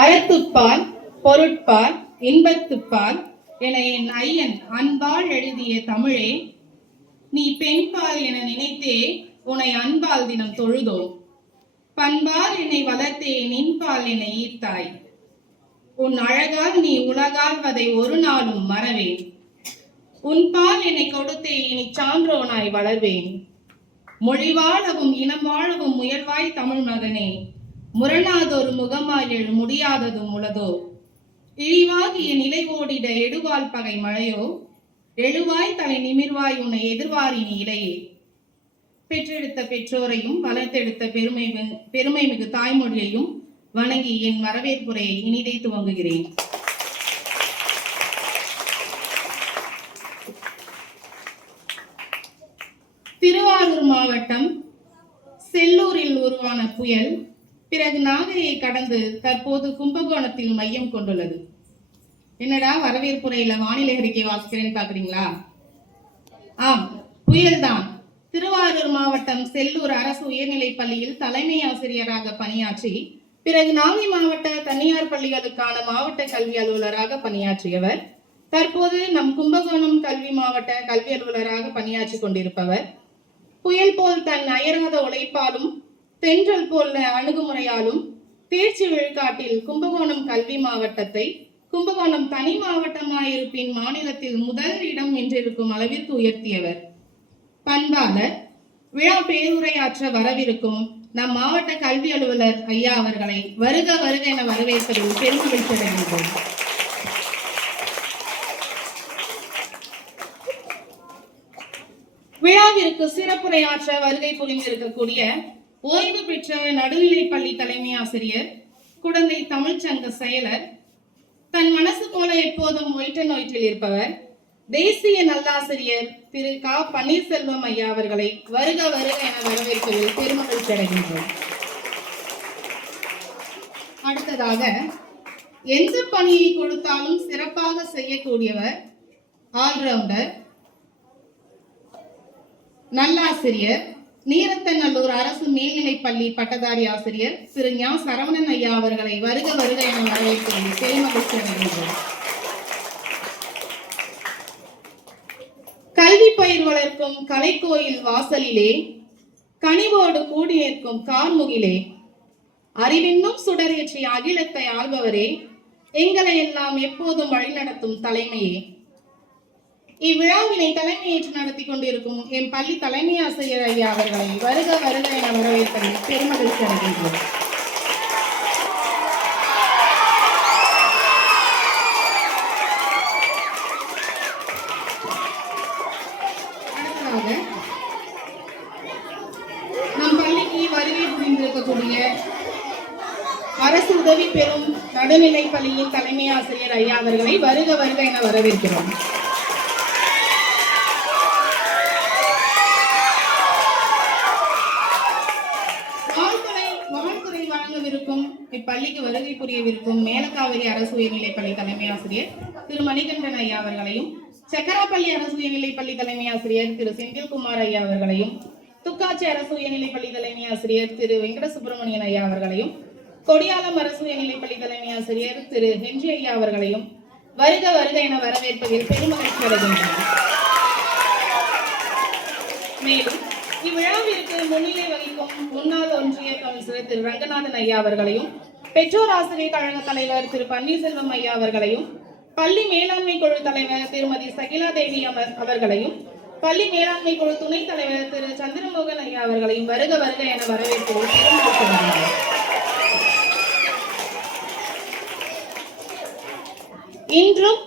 அறத்துப்பால் பொருட்பால் இன்பத்துப்பால் என என் ஐயன் அன்பால் எழுதிய தமிழே, நீ பெண்பால் என நினைத்தே உன்னை அன்பால் தினம் தொழுதோ. பண்பால் என்னை வளர்த்தே நின்பால் என்னை ஈர்த்தாய். உன் அழகால் நீ உலகாள்வதை ஒரு நாளும் மறவேன். உன்பால் என்னை கொடுத்தே இனி சான்றோனாய் வளர்வேன். மொழி வாழவும் இனம் வாழவும் முயல்வாய் தமிழ் மகனே, முரணாதொரு முகமாய் எழு முடியாததும் உளதோ. இழிவாகிய நிலை ஓடிட எடுவால் பகை மழையோ, எழுவாய் தலை நிமிர்வாய் உன்னை எதிர்வாரின் இலையே. பெற்றெடுத்த பெற்றோரையும் வளர்த்தெடுத்த பெருமை மிகு தாய்மொழியையும் வணங்கி என் வரவேற்புரையை இனிதே துவங்குகிறேன். திருவாரூர் மாவட்டம் செல்லூரில் உருவான புயல் பிறகு நாகையை கடந்து தற்போது கும்பகோணத்தில் மையம் கொண்டுள்ளது. என்னடா வரவேற்புரையில வானிலை அறிக்கை வாசிக்கிறேன்னு பாக்குறீங்களா? ஆம், புயல்தான். திருவாரூர் மாவட்டம் செல்லூர் அரசு உயர்நிலைப் பள்ளியில் தலைமை ஆசிரியராக பணியாற்றி பிறகு நாகை மாவட்ட தனியார் பள்ளிகளுக்கான மாவட்ட கல்வி அலுவலராக பணியாற்றியவர். தற்போது நம் கும்பகோணம் கல்வி மாவட்ட கல்வி அலுவலராக பணியாற்றி கொண்டிருப்பவர். புயல் போல் தன் அயராத உழைப்பாலும் தென்றல் போல் அணுகுமுறையாலும் தேர்ச்சி விழுக்காட்டில் கும்பகோணம் கல்வி மாவட்டத்தை கும்பகோணம் தனி மாவட்டமாயிருப்பின் மாநிலத்தில் முதல் இடம் என்றிருக்கும் அளவிற்கு உயர்த்தியவர். பண்பாளர் விழா பேருரையாற்ற வரவிருக்கும் நம் மாவட்ட கல்வி அலுவலர் ஐயா அவர்களை வருக வருக என வரவேற்பதில் பெருமகிழ்ச்சி அடைகின்றோம். விழாவிற்கு சிறப்புரையாற்ற வருகை புரிந்திருக்கக்கூடிய ஓய்வு பெற்ற நடுநிலைப் பள்ளி தலைமை ஆசிரியர், குடந்தை தமிழ்ச்சங்க செயலர், தன் மனசு போல எப்போதும் ஒயிற்றில் இருப்பவர், தேசிய நல்லாசிரியர் திரு க. பன்னீர்செல்வம் ஐயா அவர்களை வருக வருக என வரவேற்பதில் பெருமகிழ்ச்சி அடைகின்றோம். அடுத்ததாக, எந்த பணியை கொடுத்தாலும் சிறப்பாக செய்யக்கூடியவர், ஆல்ரவுண்டர், நல்லாசிரியர், நீரத்தநல்லூர் அரசு மேல்நிலைப் பள்ளி பட்டதாரி ஆசிரியர் திரு ஞா. சரவணன் ஐயா அவர்களை வருக வருக என வரவேற்பதில் பெருமகிழ்ச்சி அடைகின்றோம். கல்வி பயிர் வளர்க்கும் கலைக்கோயில் வாசலிலே கனிவோடு கூடியிருக்கும் கார்முகிலே, அறிவென்னும் சுடரேற்றி அகிலத்தை ஆள்பவரே, எங்களை எல்லாம் எப்போதும் வழிநடத்தும் தலைமையே. இவ்விழாவினை தலைமையேற்று நடத்தி கொண்டிருக்கும் என் பள்ளி தலைமை ஆசிரியர் ஐயா அவர்களை வருக வருக என வரவேற்பதில் பெருமகிழ்ச்சி அடைகின்றோம். நம் பள்ளிக்கு வருகை புரிந்திருக்கக்கூடிய அரசு உதவி பெறும் நடுநிலை பள்ளியின் தலைமை ஆசிரியர் ஐயா அவர்களை வருக வருக என வரவேற்கிறோம். வாழ்த்துறை வழங்கவிருக்கும் இப்பள்ளிக்கு வருகை புரியவிருக்கும் மேலக்காவிரி அரசு உயர்நிலைப் பள்ளி தலைமை ஆசிரியர் திரு மணிகண்டன் ஐயா அவர்களையும், சக்கராப்பள்ளி அரசு உயர்நிலைப் பள்ளி தலைமை ஆசிரியர் திரு செந்தில்குமார் ஐயா அவர்களையும், துக்காச்சி அரசு உயர்நிலைப் பள்ளி தலைமை ஆசிரியர் திரு வெங்கட சுப்பிரமணியன் ஐயா அவர்களையும், கொடியாலம் அரசு உயர்நிலைப் பள்ளி தலைமை ஆசிரியர் திரு ஹென்றி ஐயா அவர்களையும் வருக வருக என வரவேற்பதில் பெருமகிழ்ச்சி அடைகின்றனர். மேலும் இவ்விழாவிற்கு முன்னிலை வகிக்கும் முன்னாள் ஒன்றிய கவுன்சிலர் திரு ரங்கநாதன் ஐயா அவர்களையும், பெற்றோர் ஆசிரியர் கழக தலைவர் திரு பன்னீர்செல்வம் ஐயா அவர்களையும், பள்ளி மேலாண்மை குழு தலைவர் திருமதி சகிலா தேவி அவர்களையும், பள்ளி மேலாண்மை குழு துணைத் தலைவர் திரு சந்திரமோகன் ஐயா அவர்களையும் வருக வருக என வரவேற்பதில் இன்றும்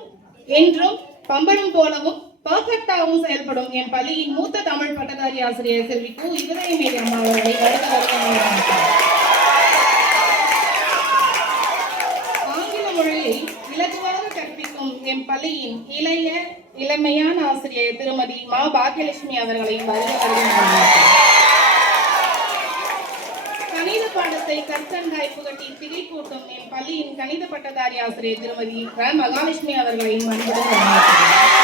என்றும் பம்பரம் போலவும் பர்ஃபெக்டாகவும் செயல்படும் என் பள்ளியின் மூத்த தமிழ் பட்டதாரி ஆசிரியர் செல்வி கு. இதயமேரி அம்மா அவர்களை வருக வருக என வரவேற்கிறோம். ஆங்கில மொழியை இலகுவாக கற்பிக்கும் என் பள்ளியின் இளமையான ஆசிரியர் திருமதி மா. பாக்கியலட்சுமி அவர்களையும் வருக வருக. கணித பாடத்தை கற்கண்டாய் புகட்டி திகை கூட்டும் என் பள்ளியின் கணித பட்டதாரி ஆசிரியர் திருமதி ர. மகாலட்சுமி அவர்களையும் அன்புடன் வரவேற்கிறேன்.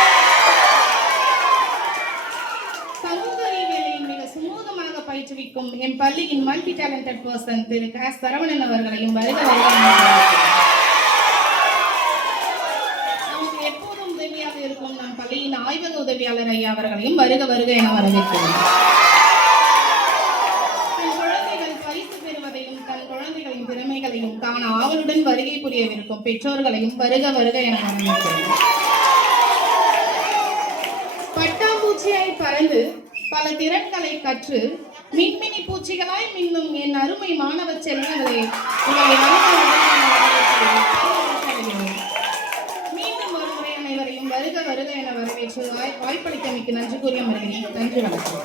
சமூக அறிவியலை மிக சுமூகமாக பயிற்றுவிக்கும் எம் பள்ளியின் மல்டி டேலண்டட் பர்சன் திரு க. சரவணன் அவர்களையும் வருக வருக என வரவேற்கிறேன். நமக்கு எப்போதும் உதவியாக இருக்கும் நம் பள்ளியின் ஆய்வக உதவியாளர் ஐயா அவர்களையும் வருக வருக என வரவேற்கிறேன். தன் குழந்தைகள் பரிசு பெறுவதையும் தன் குழந்தைகளின் திறமைகளையும் காண ஆவலுடன் வருகை புரியவிருக்கும் பெற்றோர்களையும் வருக வருக என வரவேற்கிறேன். பட்டாம்பூச்சியாய் பறந்து பல திறன்களை கற்று மின்மினி பூச்சிகளாய் மின்னும் என் அருமை மாணவ செல்வங்களே, மீண்டும் ஒரு முறை அனைவரையும் வருக வருக என வரவேற்று வாய்ப்பளித்தமைக்கு நன்றி கூறிய வருகிறேன். நன்றி, வணக்கம்.